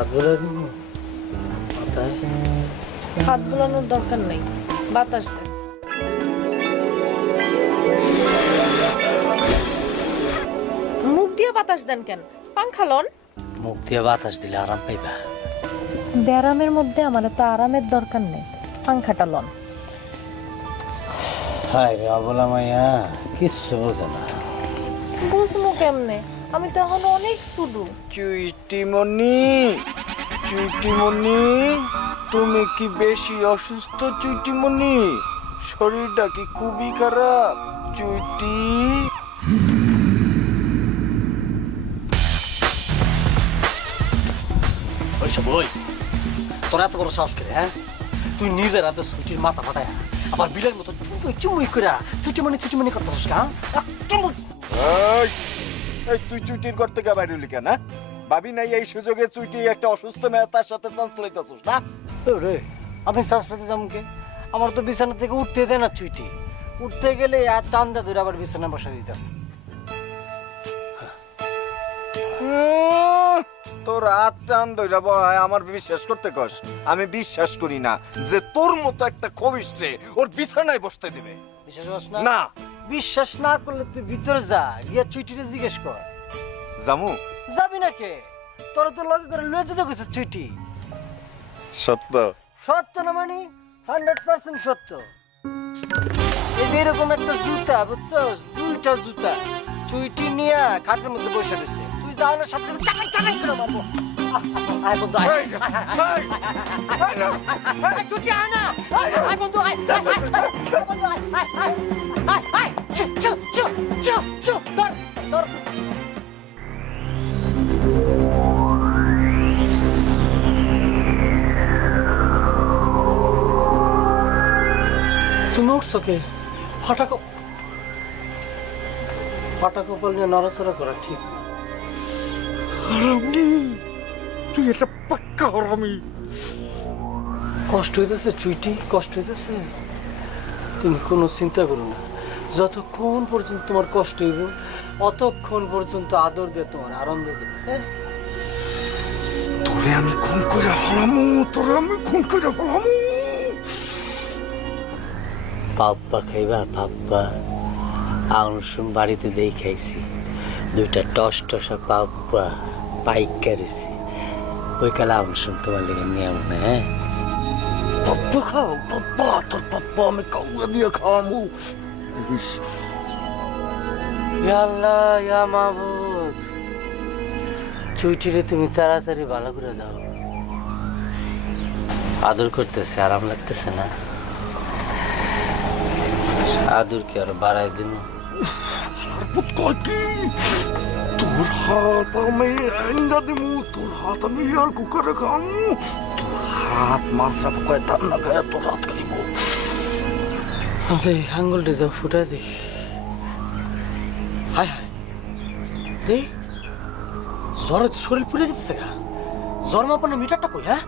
হাত বুলাই দিব মাথায়? হাত বুলানোর দরকার নেই, বাতাস দেন। মুখ দিয়ে বাতাস দেন কেন? পাংখা লন। মুখ দিয়ে বাতাস দিলে আরাম পাইবা। ব্যারামের মধ্যে আমার তো আরামের দরকার নেই, পাংখাটা লন। হায় রে অবলা মাইয়া, কিচ্ছু বোঝে না। বুঝবো কেমনে? আমি তো এখন অনেক শুধু। চুইটিমণি, চুইটিমণি, তুমি কি বেশি অসুস্থ চুইটিমণি? শরীরটা কি খুবই খারাপ চুইটি? ওইসব ওই তোর এত বড় সাহস করে, হ্যাঁ? তুই নিজের হাতে ছুটির মাথা ফাটায় আবার বিলের মতো চুমুই চুমুই করে ছুটি করতেছিস না? এই তুই চুইটির ঘর থেকে বাইরে হলি কেন? ভাবি নাই এই সুযোগে চুইটি একটা অসুস্থ মেয়ে তার সাথে চান্স লইতেছিস না? রে আমি শ্বাস পেতে যাবো কে? আমার তো বিছানা থেকে উঠতে দেয় না চুইটি। উঠতে গেলে আর টান দা ধরে আবার বিছানা বসা দিতেছে। তোর হাত টান ধইরা বয় আমার বিশ্বাস করতে কস? আমি বিশ্বাস করি না যে তোর মতো একটা খবিশরে ওর বিছানায় বসতে দিবে। বিশ্বাস করছ না? না। বিশ্বাস না করলে তুই ভিতরে যা, গিয়া চুইটিরে জিজ্ঞেস কর। জামু? যাবি না কে? তোর তো লগে করে লয়ে যেতে কইছে চুইটি। সত্য? সত্য না মানে 100% সত্য। এরকম একটা জুতা বুঝছস, দুইটা জুতা চুইটি নিয়া খাটের মধ্যে বসে রয়েছে। তুই যাও না সাথে চাকাই চাকাই করে মারবো। আয় বন্ধু আয়। চুইটি আয় না। আয় বন্ধু আয়। বন্ধু আয় আয় আয় আয় আয়। চু ধর ধর। তুমি উঠছো কে? ফাটা কপাল নিয়ে নড়াচড়া করা ঠিক? হারামি, তুই একটা পাক্কা হারামি। কষ্ট হইতেছে চুইটি, কষ্ট হইতেছে? তুমি কোনো চিন্তা করো না, যতক্ষণ পর্যন্ত তোমার কষ্ট হইব অতক্ষণ পর্যন্ত আদর দিয়ে তোমার আনন্দ দেবে। তোরে আমি খুন করে হারামু, তোরে আমি খুন করে হারামু। পাপ্পা খাইবা? পাপ্পা আউনসুম বাড়িতে দেই খাইছি, দুইটা টস টসা পাপ্পা পাইকা রয়েছে। ওই কালে আউনসুম তোমার লেগে নিয়ে মনে। হ্যাঁ পাপ্পা খাও, পাপ্পা, তোর পাপ্পা আমি কাউয়া দিয়ে খাওয়ামু। ইয়া আল্লাহ ইয়া মাবুদ, চুইটিরে তুমি তাড়াতাড়ি ভালো করে দাও। আদর করতেছে, আরাম লাগতেছে না? আদর কি আর বাড়াই দিন? তোর হাত আমি এঙ্গা দিমু, তোর হাত আমি আর কুকারে খামু, তোর হাত মাছরা পোকায় তার না খায় তোর হাত খাইব। আরে আঙ্গুলটি তো ফুটাই দি। হায় হায় দে, জ্বরে তো শরীর পুড়ে যেতেছে গা। জ্বর মাপানোর মিটারটা কই? হ্যাঁ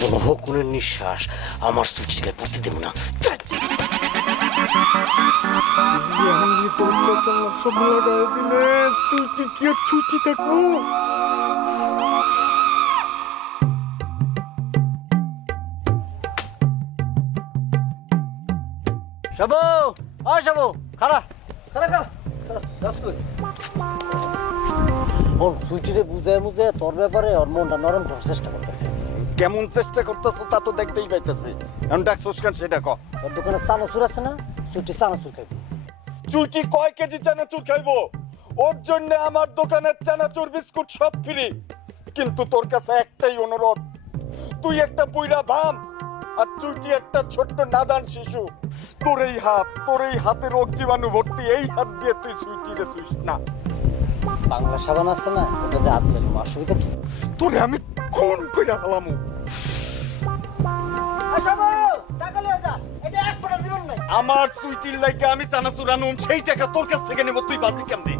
কোন হকুনের নিঃশ্বাস আমার সুচিকে পড়তে দেব না। আমি তোর চাচা সব লাগাই দিলে চুইটি কি আর চুইটি থাকবো? শাবু, ও শাবু, খাড়া খাড়া খাড়া দাস কই। ওর সুইটিরে বুঝায় মুঝায় তোর ব্যাপারে ওর মনটা নরম করার চেষ্টা করতেছে। কেমন চেষ্টা করতেছ তা তো দেখতেই পাইতেছি। এখন ডাকছস কেন সেটা ক। তোর দোকানে চানাচুর আছে না? সুইটি চানাচুর খাইবো। চুইটি কয় কেজি চানাচুর খাইবো? ওর জন্য আমার দোকানের চানাচুর বিস্কুট সব ফ্রি। কিন্তু তোর কাছে একটাই অনুরোধ, তুই একটা বুইড়া ভাম আর চুইটি একটা ছোট্ট নাদান শিশু। তোর এই হাতের রোগ জীবাণু ভর্তি, এই হাত দিয়ে তুই চুইটিরে ছুঁইস না। বাংলা সাবান আছে না, ওটাতে হাত ফেলবো, অসুবিধা কি? তোরে আমি খুন কইরা হালামু। আমার চুইটির লাইগা আমি চানাচুর আনুম, সেই টাকা তোর কাছ থেকে নেব, তুই পারবি কেমনে?